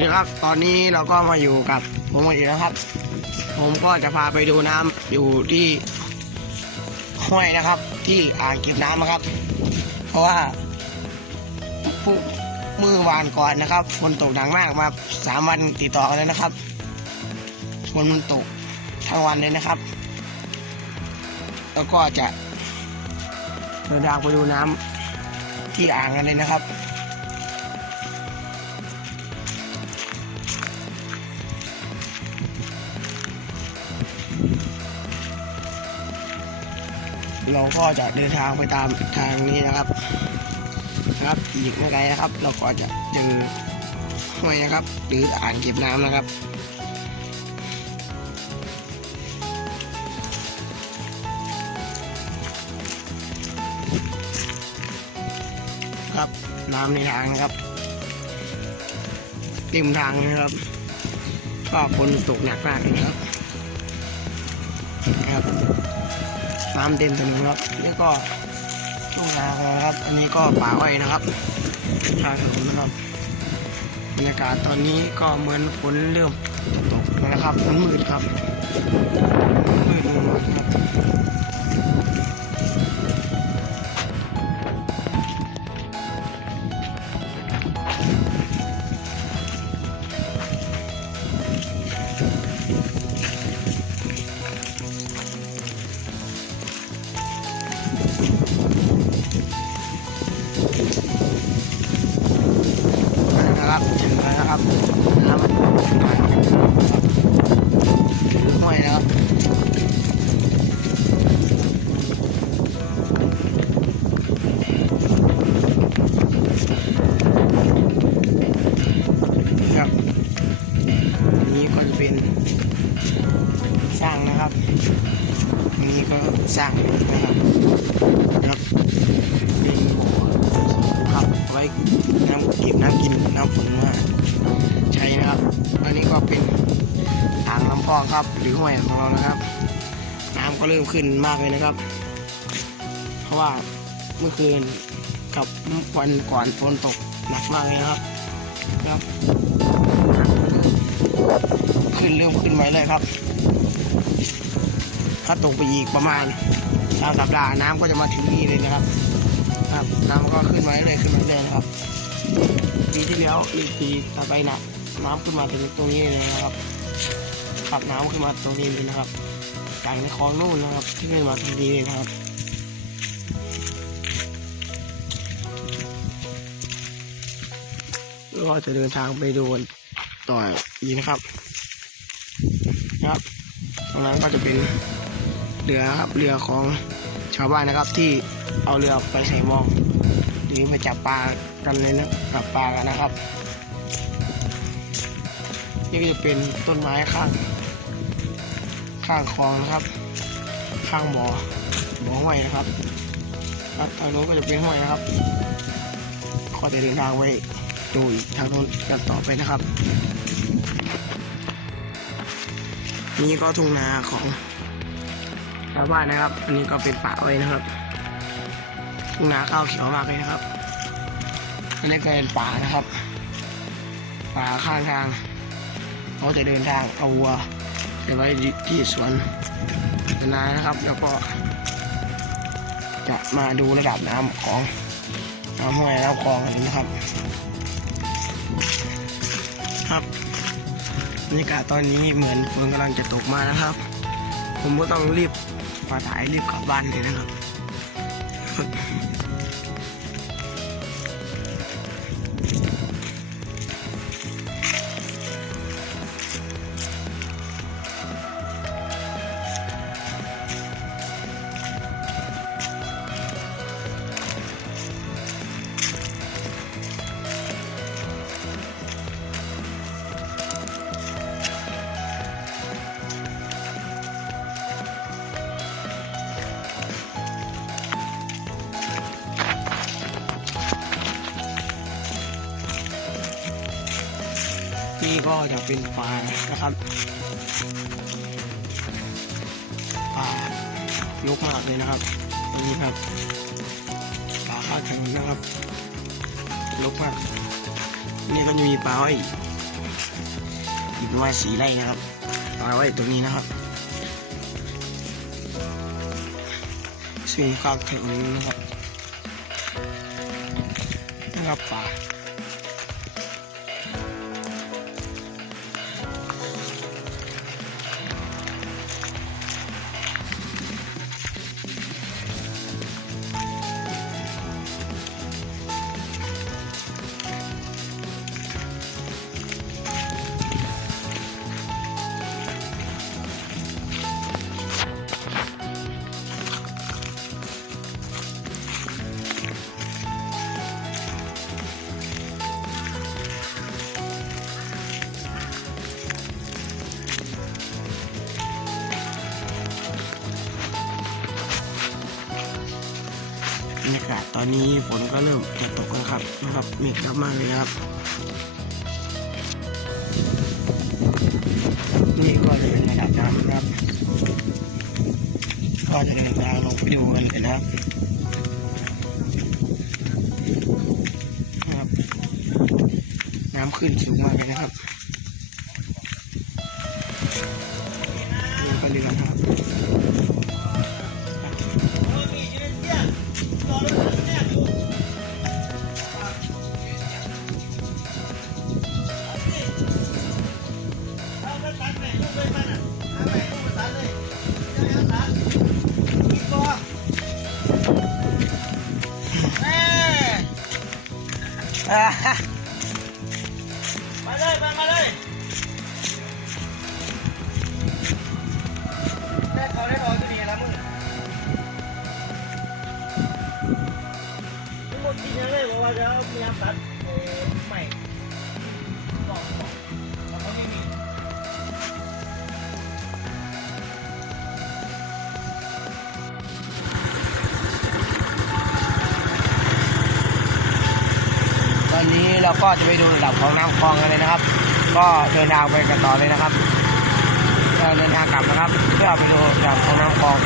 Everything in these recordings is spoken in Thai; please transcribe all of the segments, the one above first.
ดีครับ ตอนนี้เราก็มาอยู่กับผมอีกแล้วครับ ผมก็จะพาไปดูน้ำอยู่ที่ห้วยนะครับ ที่อ่างเก็บน้ำนะครับ เพราะว่าผู้มือวานก่อนนะครับฝนตกหนักมากมาสามวันติดต่อกันแล้วนะครับฝนมันตกทั้งวันเลยนะครับ แล้วก็จะเดินทางไปดูน้ำที่อ่างกันเลยนะครับ เราก็จะเดินทางไปตามทางนี้นะครับนะครับอีกไม่ไกลนะครับ เราก็จะเจอห้วยนะครับ หรืออ่างเก็บน้ำนะครับครับน้ำในทางนะครับเต็มทางนะครับก็ฝนตกหนักมากเลยนะครับนะครับ น้ำเต็มถนนครับนี่ก็ทุ่งนานะครับ อันนี้ก็ป่าอ้อยนะครับทางถนนนะครับบรรยากาศตอนนี้ก็เหมือนฝนเริ่มตกแล้วนะครับมันมืดครับมืดลงมาครับ นะครับถึงแล้วนะครับน้ำมันถึงห้วยนะครับครับนี้ก็จะเป็นสร้างนะครับนี้ก็สร้างนะครับครับเป็นบ่อครับไว้ เก็บน้ำกินน้ำฝนมาใช้นะครับ อันนี้ก็เป็นอ่างลำพองครับ หรือห้วยของเรานะครับ น้ำก็เริ่มขึ้นมากเลยนะครับ เพราะว่าเมื่อคืนกับวันก่อนฝนตกหนักมากเลยนะครับครับขึ้นเริ่มขึ้นไว้เลยครับ ถ้าตกไปอีกประมาณสามสัปดาห์น้ำก็จะมาถึงนี่เลยนะครับ ครับน้ำก็ขึ้นมาเรื่อยขึ้นมาเรื่อยนะครับ ปีที่แล้วอีกปีต่อไปนะน้ำขึ้นมาถึงตรงนี้เลยนะครับขับน้ำขึ้นมาตรงนี้เลยนะครับจากในคลองนู่นนะครับ ที่ขึ้นมาตรงนี้เลยนะครับแล้วก็จะเดินทางไปโดนต่ออีกนะครับครับตรงนั้นก็จะเป็นเรือครับเรือของชาวบ้านนะครับที่เอาเรือไปใส่หมองหรือไปจับปลา กันเลยนะจับปลากันนะครับ นี่ก็จะเป็นต้นไม้ข้าง ข้างคลองนะครับ ข้างบ่อบ่อห้วยนะครับครับทางโน้นก็จะเป็นห้วยนะครับก็จะเดินทางไปดูอีกทางโน้นกันต่อไปนะครับ นี่ก็ทุ่งนาของชาวบ้านนะครับ อันนี้ก็เป็นป่าไว้นะครับ ทุ่งนาข้าวเขียวมากเลยนะครับ อันนี้ก็เป็นป่านะครับ ป่าข้างทางเขาจะเดินทางเอาวัวไปไว้ที่สวนนานะครับ แล้วก็ จะมาดูระดับน้ำของน้ำห้วยน้ำคลองกันนะครับ ครับบรรยากาศตอนนี้เหมือนฝนกำลังจะตกมานะครับ ผมก็ต้องรีบมาถ่ายรีบกลับบ้านเลยนะครับ จะเป็นป่านะครับป่าลกมากเลยนะครับนี่ครับป่าข้างถนนนะครับลกมากนี่ก็จะมีป่าอ้อยอีกประมาณสีไร่นะครับเอาไว้ตรงนี้นะครับซึ่งข้างถนนนะครับนะครับป่า รยากาศตอนนี้ฝนก็เริ่มจะตกแล้วครับนะครับเมฆเยอะมากเลยนะครับนี่ก็จะเป็นระดับน้ำนะครับ ก็จะเดินทางลงไปดูกันเลยนะครับนะครับ น้ำขึ้นสูงมากเลยนะครับนี่ก็เรือนะครับ มาเลยมามาเลยได้ขาได้ขอตัวนี้ละมึงทุกคนกินยังไงบอกว่าเดี๋ยวมีน้ำตัด เราก็จะไปดูระดับของน้ำคลองกันเลยนะครับ ก็เดินทางไปกันต่อเลยนะครับเดินทางกลับนะครับ เพื่อไปดูระดับของน้ำคลอง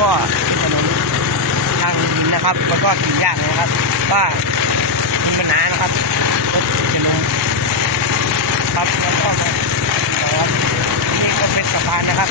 ก็ถนนทางดินนะครับ แล้วก็ขี่ยากนะครับว่ามันเป็นหานะครับรถจะลงครับแล้วก็มาครับนี่ก็เป็นสะพานนะครับ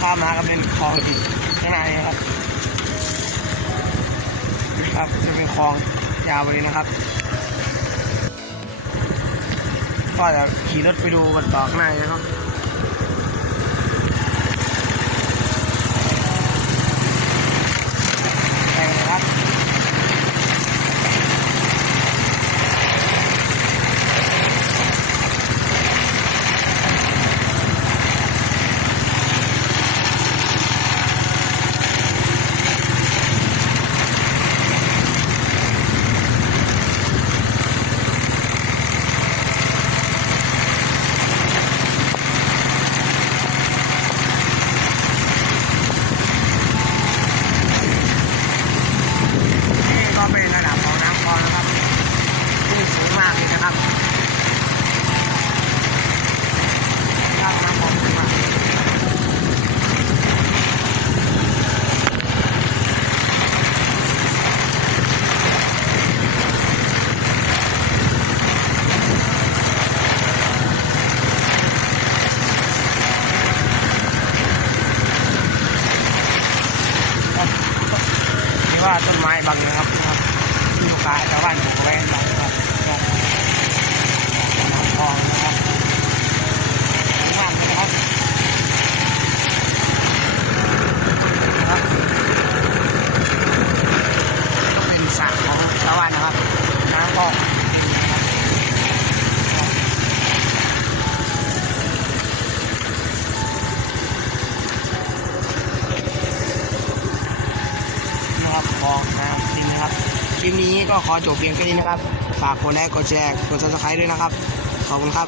ข้ามมาก็เป็นคลองอีกข้างในนะครับครับจะเป็นคลองยาวไปเลยนะครับ ก็จะขี่รถไปดูกันต่อข้างในนะครับไปเลยครับ ต้นไม้บางอย่างครับที่ลูกค้าชาวบ้านปลูกไว้บางนะครับก็น้ำคลองนะครับสวยงามเลยนะครับนะครับก็เป็นสระของชาวบ้านนะครับน้ำคลองนะครับ นะครับมองนะครับจริงนะครับ คลิปนี้ ก็ขอจบเพียงแค่นี้นะครับ ฝากกดไลค์กดแชร์กดซับสไครต์ด้วยนะครับ ขอบคุณครับ